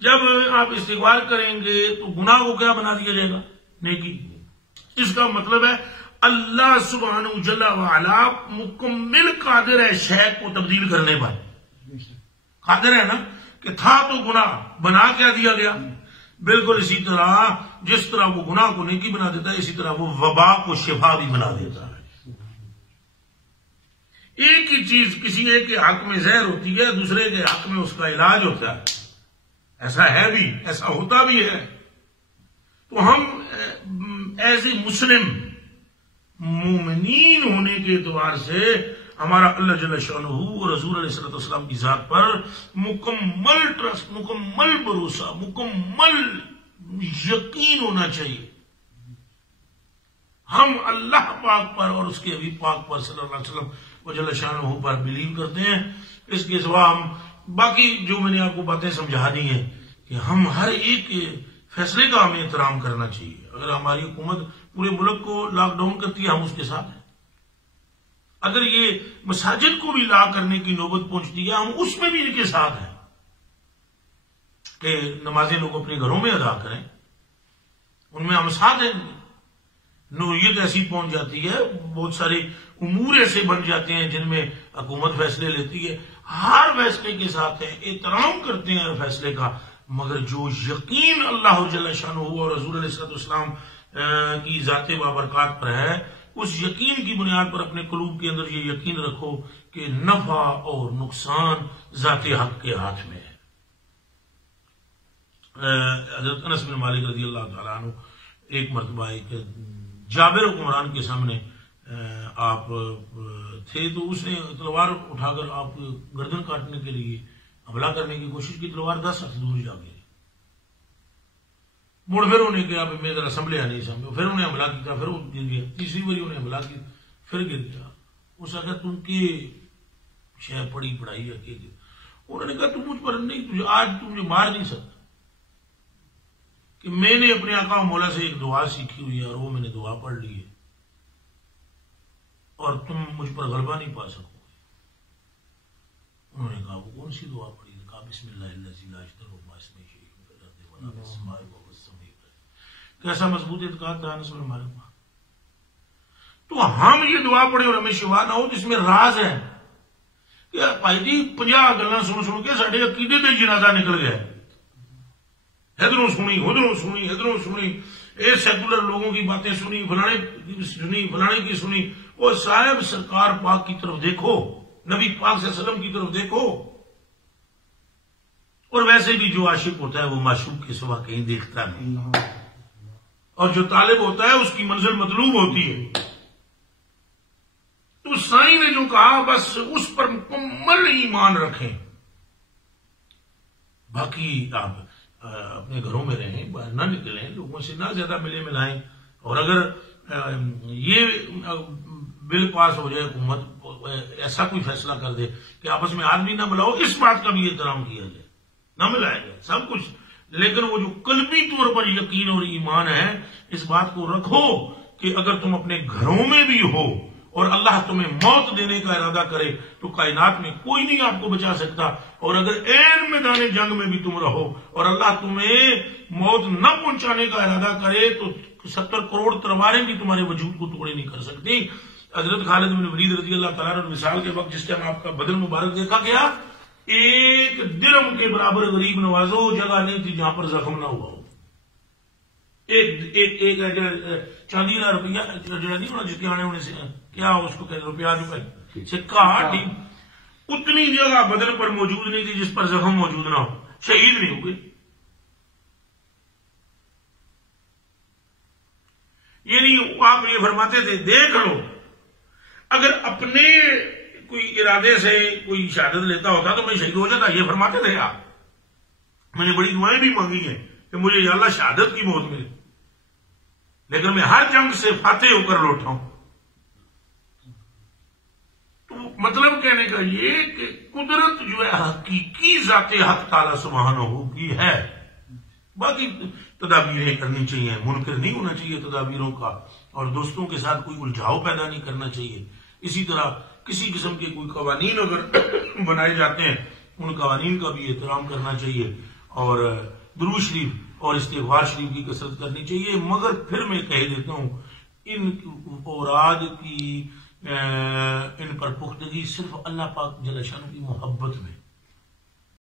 جب آپ استغفار کریں گے تو گناہ کو کیا بنا دیا جائے گا؟ نیکی۔ اس کا مطلب ہے اللہ سبحانہ جل وعلا مکمل قادر ہے شے کو تبدیل کرنے پر، قادر ہے نا، کہ تھا تو گناہ بنا کیا دیا گیا۔ بالکل اسی طرح جس طرح وہ گناہ کو نیکی بنا دیتا ہے، اسی طرح وہ وبا کو شفا بھی بنا دیتا ہے۔ ایک ہی چیز کسی ایک کے حق میں زہر ہوتی ہے، دوسرے کے حق میں اس کا علاج ہوتا ہے، ایسا ہے بھی، ایسا ہوتا بھی ہے۔ تو ہم ایز اے مسلم مومنین ہونے کے اعتبار سے ہمارا اللہ جل شانہ اور رسول علیہ الصلوۃ والسلام کی ذات پر مکمل ٹرسٹ، مکمل بھروسہ، مکمل یقین ہونا چاہیے۔ ہم اللہ پاک پر اور اس کے حبیب پاک پر صلی اللہ علیہ وسلم و جل شانہ پر بلیو کرتے ہیں۔ اس کے سوا ہم باقی جو میں نے آپ کو باتیں سمجھا دی ہیں کہ ہم ہر ایک فیصلے کا ہمیں احترام کرنا چاہیے۔ اگر ہماری حکومت پورے ملک کو لاک ڈاؤن کرتی ہے، ہم اس کے ساتھ ہیں۔ اگر یہ مساجد کو بھی لاک کرنے کی نوبت پہنچتی ہے، ہم اس میں بھی ان کے ساتھ ہیں کہ نمازیں لوگ اپنے گھروں میں ادا کریں، ان میں ہم ساتھ ہیں۔ نوعیت ایسی پہنچ جاتی ہے، بہت سارے امور ایسے بن جاتے ہیں جن میں حکومت فیصلے لیتی ہے، ہر فیصلے کے ساتھ ہیں، احترام کرتے ہیں ہر فیصلے کا، مگر جو یقین اللہ جل شانہ اور رسول علیہ السلام کی ذات بابرکات پر ہے، اس یقین کی بنیاد پر اپنے قلوب کے اندر یہ یقین رکھو کہ نفع اور نقصان ذات حق کے ہاتھ میں ہے۔ حضرت انس بن مالک رضی اللہ تعالیٰ عنہ ایک مرتبہ ایک جابر حکمران کے سامنے آپ تھے، تو اس نے تلوار اٹھا کر آپ گردن کاٹنے کے لیے حملہ کرنے کی کوشش کی، تلوار 10 ہاتھ دور جا گئی، مڑ پھر انہیں کہا میں ذرا سنبھلے نہیں سمجھو، پھر انہیں حملہ کیا، پھر وہ گر گیا، تیسری باری انہیں حملہ کیا، پھر گر گیا۔ اس نے کہا تم کی شے پڑی پڑھائی ہے کہ انہوں نے کہا تم مجھ پر نہیں، تجھے آج تم مجھے مار نہیں سکتا، کہ میں نے اپنے آقا مولا سے ایک دعا سیکھی ہوئی ہے اور وہ میں نے دعا پڑھ لی ہے اور تم مجھ پر غلبہ نہیں پا سکو گے۔ انہوں نے کہا وہ کون سی دعا پڑھی؟ نے کہا بسم اللہ الذی لا یضر مع اسمہ شیء فی الارض ولا فی السماء وهو السمیع العلیم۔ کیسا مضبوط اعتقاد تھا انس بن مالک۔ تو ہم یہ دعا پڑھے اور ہمیں شفا نہ ہو، جس میں راز ہے کہ بھائی جی 50 گلاں سن کے سارے عقیدے کا جنازہ نکل گیا، ادھروں سنی ادھروں سنی ادھروں سنی، اے سیکولر لوگوں کی باتیں سنی، فلانے کی سنی فلانے کی سنی۔ وہ صاحب سرکار پاک کی طرف دیکھو، نبی پاک صلی اللہ علیہ وسلم کی طرف دیکھو۔ اور ویسے بھی جو عاشق ہوتا ہے وہ معشوق کے سوا کہیں دیکھتا نہیں، اور جو طالب ہوتا ہے اس کی منزل مطلوب ہوتی ہے۔ تو سائیں نے جو کہا بس اس پر مکمل ایمان رکھیں، باقی آپ اپنے گھروں میں رہیں، باہر نہ نکلیں، لوگوں سے نہ زیادہ ملے ملائیں۔ اور اگر یہ بل پاس ہو جائے، حکومت ایسا کوئی فیصلہ کر دے کہ آپس میں آدمی نہ ملاؤ، اس بات کا بھی احترام کیا جائے، نہ ملایا جائے سب کچھ، لیکن وہ جو قلبی طور پر یقین اور ایمان ہے، اس بات کو رکھو کہ اگر تم اپنے گھروں میں بھی ہو اور اللہ تمہیں موت دینے کا ارادہ کرے تو کائنات میں کوئی نہیں آپ کو بچا سکتا، اور اگر عین میدان جنگ میں بھی تم رہو اور اللہ تمہیں موت نہ پہنچانے کا ارادہ کرے تو 70 کروڑ تلواریں بھی تمہارے وجود کو ٹکڑے نہیں کر سکتی۔ حضرت خالد بن ولید رضی اللہ تعالیٰ عنہ مثال کے وقت جس ٹائم آپ کا بدن مبارک دیکھا گیا، ایک درم کے برابر غریب نوازو جگہ نہیں تھی جہاں پر زخم نہ ہوا ہو۔ ایک چاندی کا روپیہ جو نہیں ہونا جس کے آنے ہونے سے کیا اس کو کہتے روپیہ سکہ ٹھیک، اتنی جگہ بدن پر موجود نہیں تھی جس پر زخم موجود نہ ہو، شہید نہیں ہوئے۔ یعنی آپ یہ فرماتے تھے دیکھ لو، اگر اپنے کوئی ارادے سے کوئی شہادت لیتا ہوتا تو میں شہید ہو جاتا، یہ فرماتے تھے آپ۔ میں نے بڑی دعائیں بھی مانگی ہیں کہ مجھے یا اللہ شہادت کی موت ملے، لیکن میں ہر جنگ سے فاتح ہو کر لوٹا ہوں۔ تو مطلب کہنے کا یہ کہ قدرت جو ہے حقیقی ذات حق تعالی سبحانہ کی ہے، باقی تدابیریں کرنی چاہیے، منکر نہیں ہونا چاہیے تدابیروں کا، اور دوستوں کے ساتھ کوئی الجھاؤ پیدا نہیں کرنا چاہیے۔ اسی طرح کسی قسم کے کوئی قوانین اگر بنائے جاتے ہیں ان قوانین کا بھی احترام کرنا چاہیے، اور درود شریف اور استغفار شریف کی کثرت کرنی چاہیے. مگر پھر میں کہہ دیتا ہوں ان اوراد کی ان پر پختگی صرف اللہ پاک جل شانہ کی محبت میں